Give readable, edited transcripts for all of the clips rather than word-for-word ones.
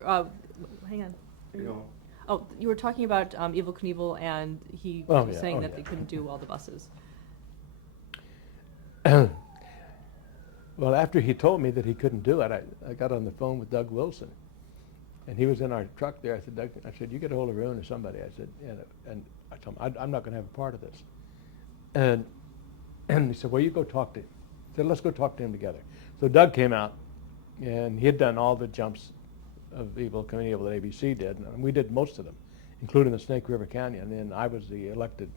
Hang on. You know, Oh, you were talking about Evel Knievel, and he Oh, was yeah, saying oh, that yeah. they couldn't do all the buses. Well, after he told me that he couldn't do it, I got on the phone with Doug Wilson, and he was in our truck there. I said, Doug, I said, you get a hold of Roone or somebody. I said, and I told him, I'm not going to have a part of this. And he said, well, you go talk to him. I said, let's go talk to him together. So Doug came out, and he had done all the jumps of Evel Knievel that ABC did, and we did most of them, including the Snake River Canyon. And I was the elected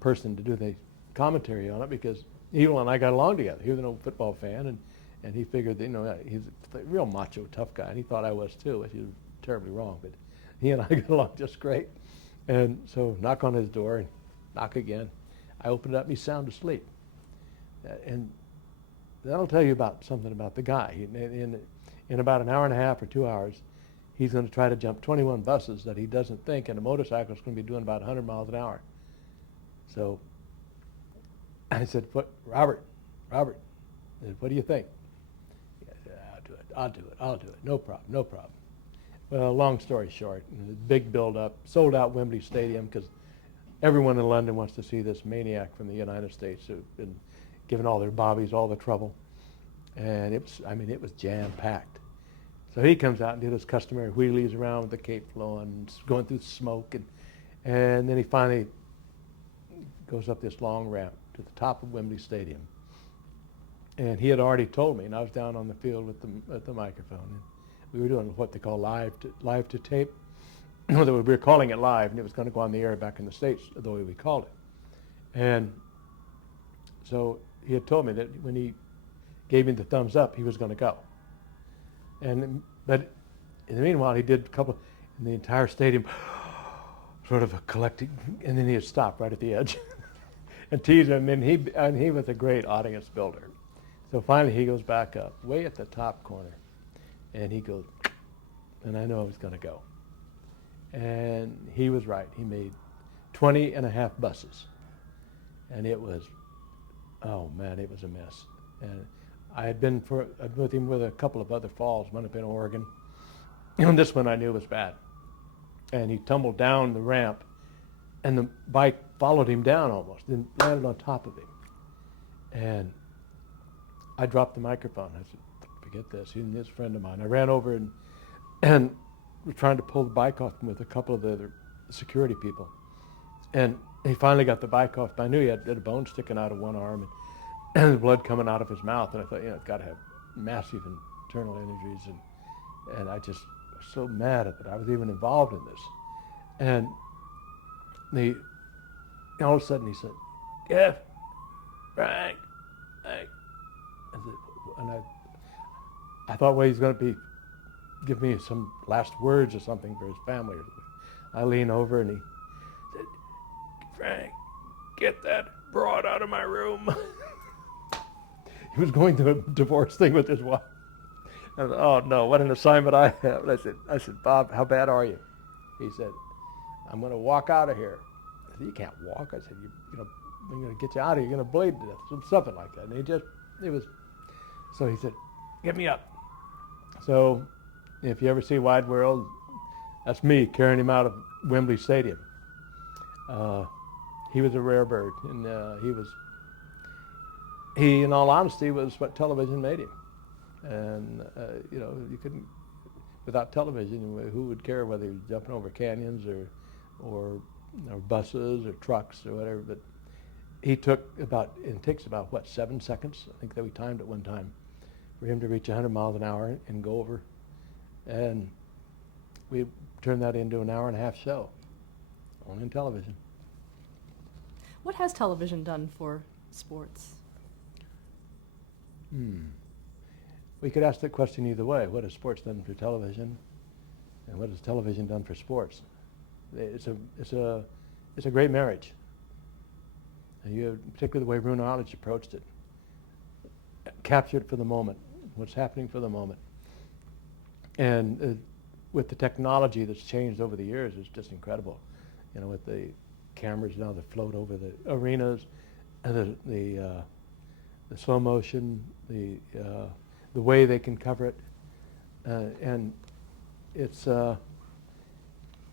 person to do the commentary on it because Evel and I got along together. He was an old football fan, and he figured that, he's a real macho, tough guy, and he thought I was too, which he was terribly wrong. But he and I got along just great. And so knock on his door and knock again. I opened it up, and he's sound asleep. And that'll tell you about something about the guy. In about an hour and a half or 2 hours, he's going to try to jump 21 buses that he doesn't think, and a motorcycle is going to be doing about 100 miles an hour. So I said, Robert, I said, what do you think? He said, I'll do it. No problem. Well, long story short, big build-up, sold out Wembley Stadium because everyone in London wants to see this maniac from the United States who've been giving all their bobbies all the trouble. And it was jam-packed. So he comes out and did his customary wheelies around with the cape flowing, going through smoke, and then he finally goes up this long ramp to the top of Wembley Stadium. And he had already told me, and I was down on the field with the microphone. And we were doing what they call live to tape. We were calling it live, and it was going to go on the air back in the States the way we called it. And so he had told me that when he gave me the thumbs up, he was going to go. But in the meanwhile, he did a couple, and the entire stadium sort of collecting, and then he would stop right at the edge and tease him. And he was a great audience builder. So finally, he goes back up, way at the top corner, and he goes, and I know I was going to go. And he was right. He made 20 and a half buses, and it was, oh man, it was a mess. And I had been with him with a couple of other falls, one up in Oregon, and this one I knew was bad. And he tumbled down the ramp, and the bike followed him down almost, then landed on top of him. And I dropped the microphone. I said, forget this. He's a friend of mine. I ran over and was trying to pull the bike off him with a couple of the other security people. And he finally got the bike off. I knew he had a bone sticking out of one arm and the blood coming out of his mouth. And I thought, it's got to have massive internal injuries. And I just was so mad at that I was even involved in this. And all of a sudden he said, Giff, Frank. And I thought, well, he's going to give me some last words or something for his family. I lean over and he said, Frank, get that broad out of my room. He was going through a divorce thing with his wife. I said, oh no, what an assignment I have. And I said, Bob, how bad are you? He said, I'm going to walk out of here. I said, you can't walk. I said, I'm going to get you out of here. You're going to bleed to death. Something like that. And so he said, get me up. So if you ever see Wide World, that's me carrying him out of Wembley Stadium. He was a rare bird, and he, in all honesty, was what television made him. And, you couldn't, without television, who would care whether he was jumping over canyons or buses or trucks or whatever. But it takes about 7 seconds, I think that we timed at one time, for him to reach 100 miles an hour and go over. And we turned that into an hour and a half show, only in television. What has television done for sports? We could ask that question either way. What has sports done for television, and what has television done for sports? It's a great marriage. And particularly the way Roone Arledge approached it, captured for the moment, what's happening for the moment. And with the technology that's changed over the years, it's just incredible. With the cameras now that float over the arenas, and the slow motion, the way they can cover it, and it's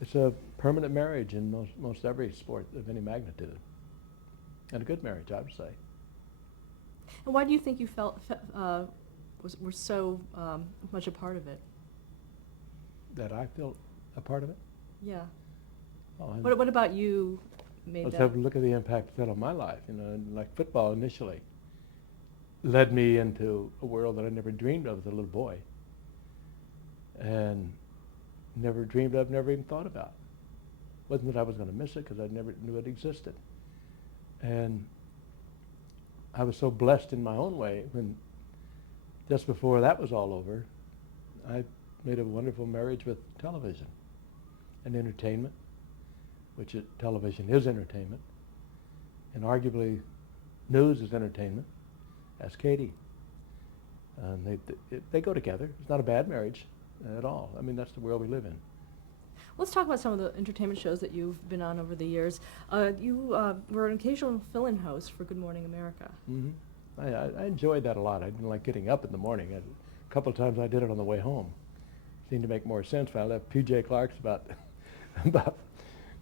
it's a permanent marriage in most every sport of any magnitude, and a good marriage, I would say. And why do you think you were so much a part of it? That I feel a part of it. Yeah. Well, What about you made let's that? have a look at the impact it had on my life. And like football initially led me into a world that I never dreamed of as a little boy, and never dreamed of, never even thought about. Wasn't that I was going to miss it, because I never knew it existed. And I was so blessed in my own way when, just before that was all over, I made a wonderful marriage with television and entertainment, which television is entertainment, and arguably news is entertainment. Ask Katie. And they go together. It's not a bad marriage at all. I mean, that's the world we live in. Let's talk about some of the entertainment shows that you've been on over the years. You were an occasional fill-in host for Good Morning America. Mm-hmm. I enjoyed that a lot. I didn't like getting up in the morning. A couple of times I did it on the way home. Seemed to make more sense. If I left P.J. Clark's about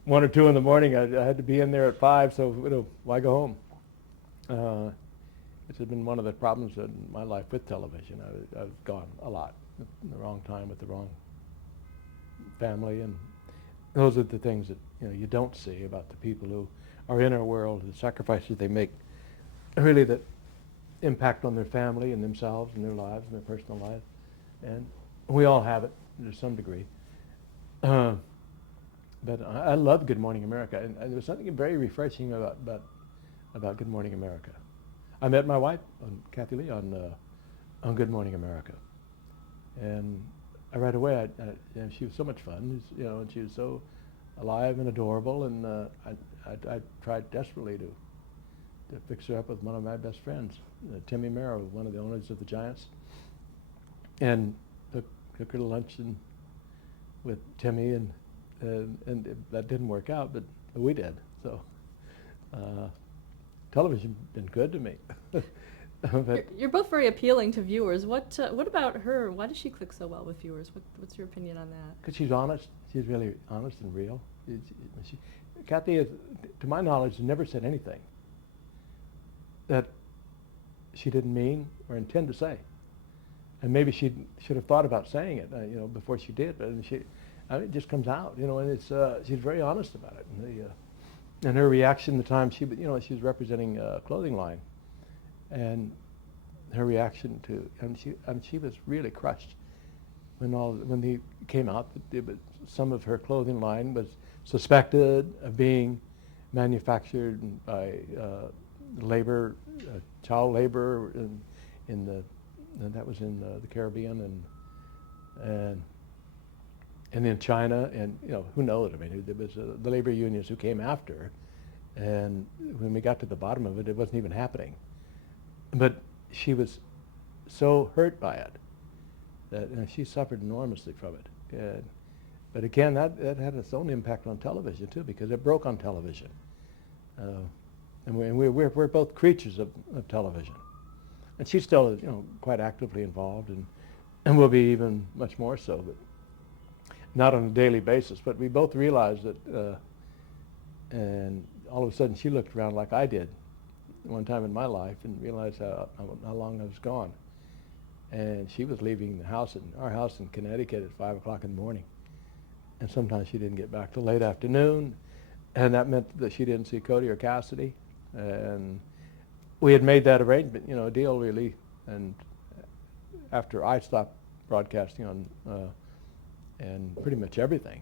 1 or 2 in the morning, I had to be in there at 5, so why go home? This has been one of the problems in my life with television. I've gone a lot in the wrong time with the wrong family, and those are the things that you don't see about the people who are in our world, the sacrifices they make, really that impact on their family and themselves and their lives and their personal lives. And we all have it to some degree. But I love Good Morning America, and there was something very refreshing about Good Morning America. I met my wife, Kathy Lee, on Good Morning America, and right away, and she was so much fun, and she was so alive and adorable, and I tried desperately to fix her up with one of my best friends, Timmy Merrow, one of the owners of the Giants, and took her to lunch with Timmy, and that didn't work out, but we did. So television been good to me. You're both very appealing to viewers. What about her? Why does she click so well with viewers? What's your opinion on that? Because she's honest. She's really honest and real. Kathy, to my knowledge, has never said anything that she didn't mean or intend to say. And maybe she should have thought about saying it, before she did. But it just comes out, and it's she's very honest about it. And her reaction the time she was representing a clothing line, and her reaction to she was really crushed when he came out. Some of her clothing line was suspected of being manufactured by child labor and that was in the Caribbean and in China, and who knows? I mean, there was the labor unions who came after, and when we got to the bottom of it, it wasn't even happening. But she was so hurt by it that she suffered enormously from it. But again, that had its own impact on television too, because it broke on television, and we're both creatures of television, and she's still quite actively involved, and will be even much more so, but not on a daily basis. But we both realized that, and all of a sudden she looked around like I did one time in my life and realized how long I was gone. And she was leaving our house in Connecticut at 5 o'clock in the morning. And sometimes she didn't get back till late afternoon. And that meant that she didn't see Cody or Cassidy. And we had made that arrangement, a deal really. And after I stopped broadcasting on and pretty much everything,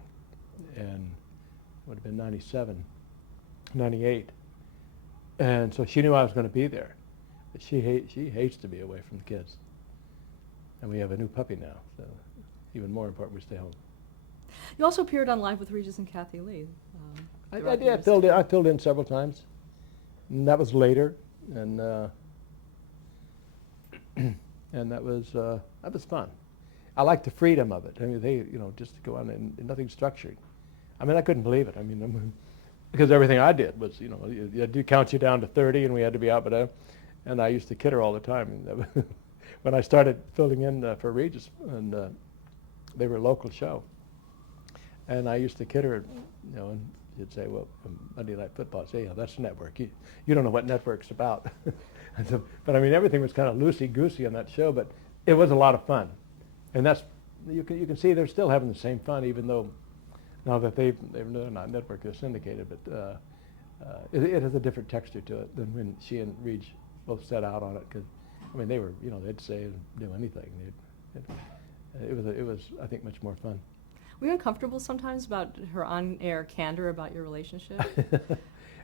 and it would have been 97, 98. And so she knew I was going to be there. But she hates to be away from the kids. And we have a new puppy now, so even more important we stay home. You also appeared on Live with Regis and Kathy Lee. I did. I filled in several times, and that was later, and and that was fun. I like the freedom of it. I mean, just to go on and nothing structured. I mean, I couldn't believe it. I mean, because everything I did was, you had to count you down to 30, and we had to be out by then. And I used to kid her all the time. When I started filling in for Regis, and they were a local show, And I used to kid her, and she'd say, well, Monday Night Football. I'd say, yeah, that's network. You don't know what network's about. And so, but I mean, everything was kind of loosey-goosey on that show, but it was a lot of fun. And that's, you can see they're still having the same fun, even though now that they're not network, they're syndicated, but it has a different texture to it than when she and Reed both set out on it, because, I mean, they were, they'd say and do anything. It was, I think, much more fun. Were you uncomfortable sometimes about her on-air candor about your relationship?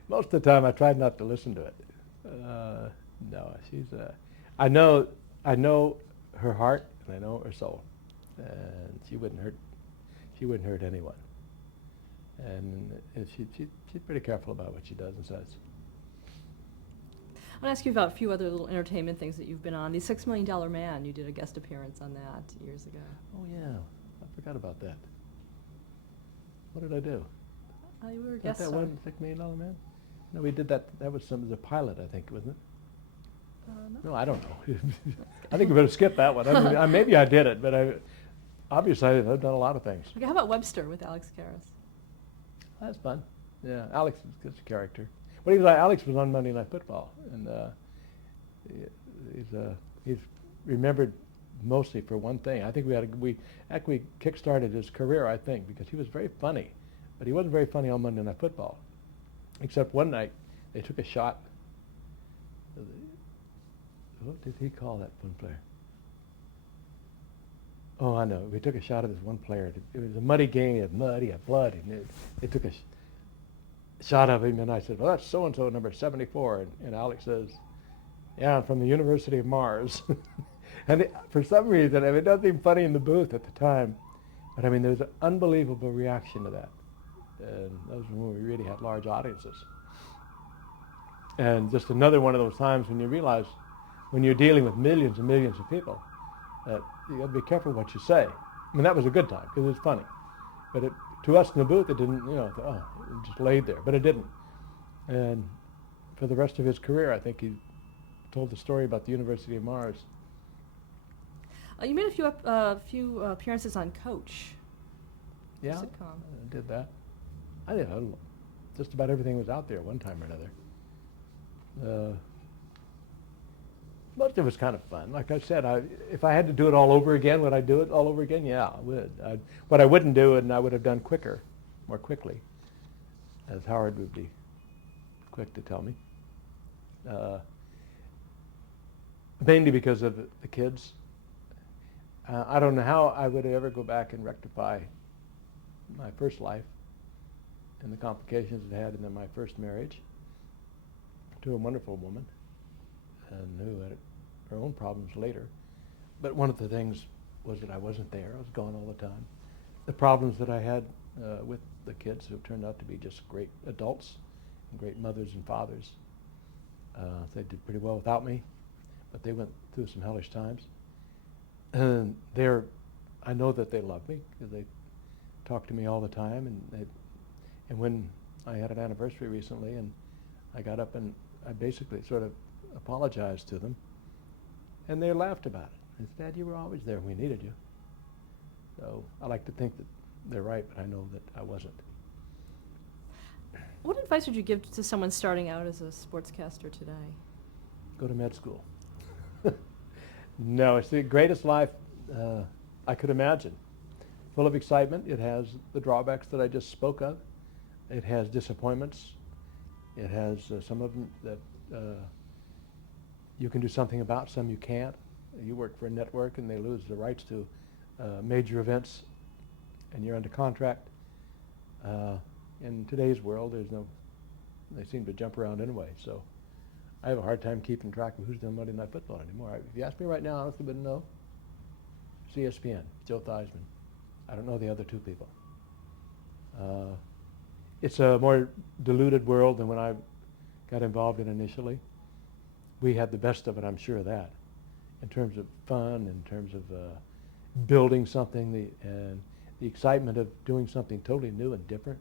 Most of the time, I tried not to listen to it. No, she's. I know her heart, and I know her soul, and she wouldn't hurt anyone. And she's pretty careful about what she does and says. I want to ask you about a few other little entertainment things that you've been on. The $6 Million Man, you did a guest appearance on that years ago. Oh yeah, I forgot about that. What did I do? You were a Not guest that star. one $6 Million Man? No, we did that. That was a pilot, I think, wasn't it? No. No, I don't know. I think we better skip that one. I mean, maybe I did it, but obviously I've done a lot of things. Okay, how about Webster with Alex Karras? That's fun. Yeah, Alex is a good character. Well, Alex was on Monday Night Football, and he's remembered mostly for one thing. I think we actually kick-started his career, I think, because he was very funny, but he wasn't very funny on Monday Night Football, except one night they took a shot. What did he call that one player? Oh, I know. We took a shot at this one player. It was a muddy game. He had mud. He had blood. And they took a shot of him, and I said, well, that's so-and-so, number 74. And Alex says, yeah, I'm from the University of Mars. And for some reason, I mean, it doesn't seem funny in the booth at the time, but I mean, there was an unbelievable reaction to that. And that was when we really had large audiences. And just another one of those times when you realize when you're dealing with millions and millions of people, that you got to be careful what you say. I mean, that was a good time because it was funny. But to us in the booth, it didn't, it just laid there. But it didn't. And for the rest of his career, I think he told the story about the University of Mars. You made a few appearances on Coach. Yeah, Sitcom. I did that. I did just about everything was out there one time or another. Most of it was kind of fun. Like I said, if I had to do it all over again, would I do it all over again? Yeah, I would. What I wouldn't do, and I would have done more quickly, as Howard would be quick to tell me. Mainly because of the kids. I don't know how I would ever go back and rectify my first life and the complications it had in my first marriage to a wonderful woman, and who had her own problems later. But one of the things was that I wasn't there. I was gone all the time. The problems that I had with the kids, who turned out to be just great adults and great mothers and fathers. They did pretty well without me, but they went through some hellish times. And I know that they love me because they talk to me all the time. And when I had an anniversary recently, and I got up and I basically sort of apologized to them, and they laughed about it. They said, Dad, you were always there when we needed you. So I like to think that they're right, but I know that I wasn't. What advice would you give to someone starting out as a sportscaster today? Go to med school. No, it's the greatest life I could imagine. Full of excitement. It has the drawbacks that I just spoke of. It has disappointments. It has some of them that you can do something about, some you can't. You work for a network and they lose the rights to major events, and you're under contract. In today's world, they seem to jump around anyway, so I have a hard time keeping track of who's doing Monday Night Football anymore. If you ask me right now, I honestly wouldn't know. CSPN, Joe Theismann. I don't know the other two people. It's a more diluted world than when I got involved in initially. We had the best of it, I'm sure of that, in terms of fun, in terms of building something, and the excitement of doing something totally new and different.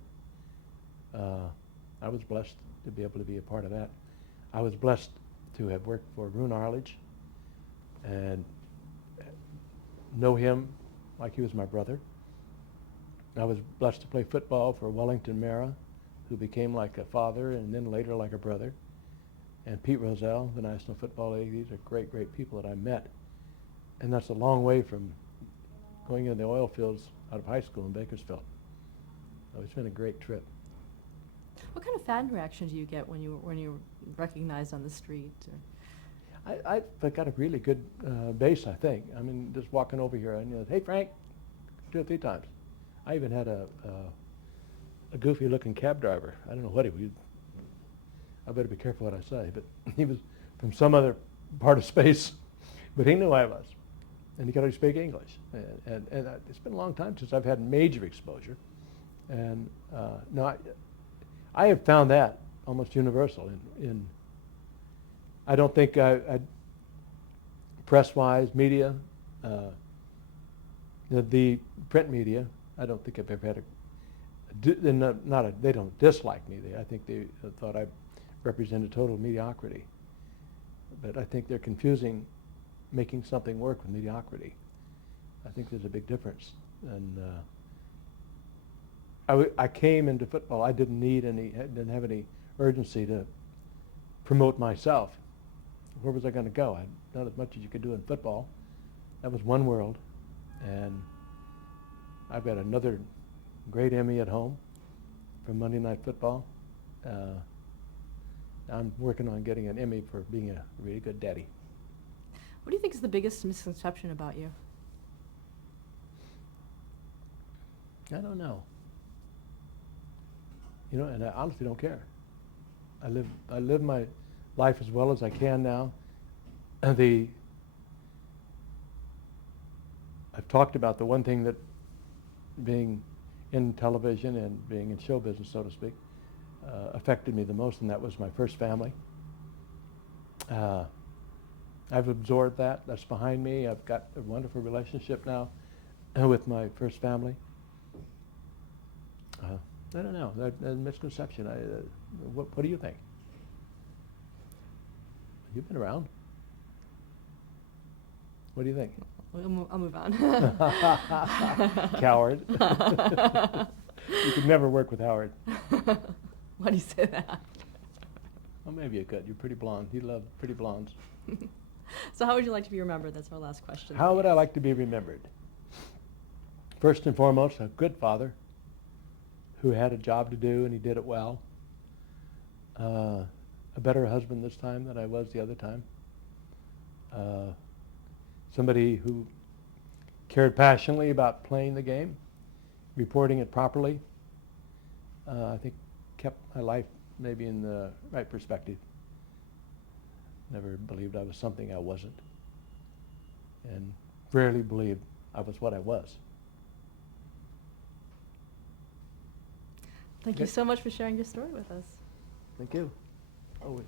I was blessed to be able to be a part of that. I was blessed to have worked for Roone Arledge and know him like he was my brother. I was blessed to play football for Wellington Mara, who became like a father and then later like a brother. And Pete Rozelle, the National Football League. These are great, great people that I met. And that's a long way from going in the oil fields out of high school in Bakersfield. So it's been a great trip. What kind of fan reaction do you get when you're recognized on the street? I've got a really good base, I think. I mean, just walking over here, and hey Frank, 2 or 3 times. I even had a goofy-looking cab driver. I don't know what he was. I better be careful what I say, but he was from some other part of space, but he knew I was, and he could only speak English. And it's been a long time since I've had major exposure, and no, I have found that almost universal in I don't think press-wise, media, the print media, I don't think I've ever had they don't dislike me. I think they thought I represented total mediocrity. But I think they're confusing making something work with mediocrity. I think there's a big difference. And I came into football. I didn't have any urgency to promote myself. Where was I going to go? Not as much as you could do in football. That was one world. And I've got another great Emmy at home from Monday Night Football. I'm working on getting an Emmy for being a really good daddy. What do you think is the biggest misconception about you? I don't know. And I honestly don't care. I live my life as well as I can now. I've talked about the one thing that being in television and being in show business, so to speak, affected me the most, and that was my first family. I've absorbed that. That's behind me. I've got a wonderful relationship now with my first family. I don't know. That's a misconception. What do you think? You've been around. What do you think? I'll move on. Coward. You could never work with Howard. Why do you say that? Well, maybe you could. You're pretty blonde. You love pretty blondes. So how would you like to be remembered? That's our last question. How would I like to be remembered? First and foremost, a good father who had a job to do and he did it well. A better husband this time than I was the other time. Somebody who cared passionately about playing the game, reporting it properly. I think kept my life maybe in the right perspective. Never believed I was something I wasn't. And rarely believed I was what I was. Thank you so much for sharing your story with us. Thank you. Oh,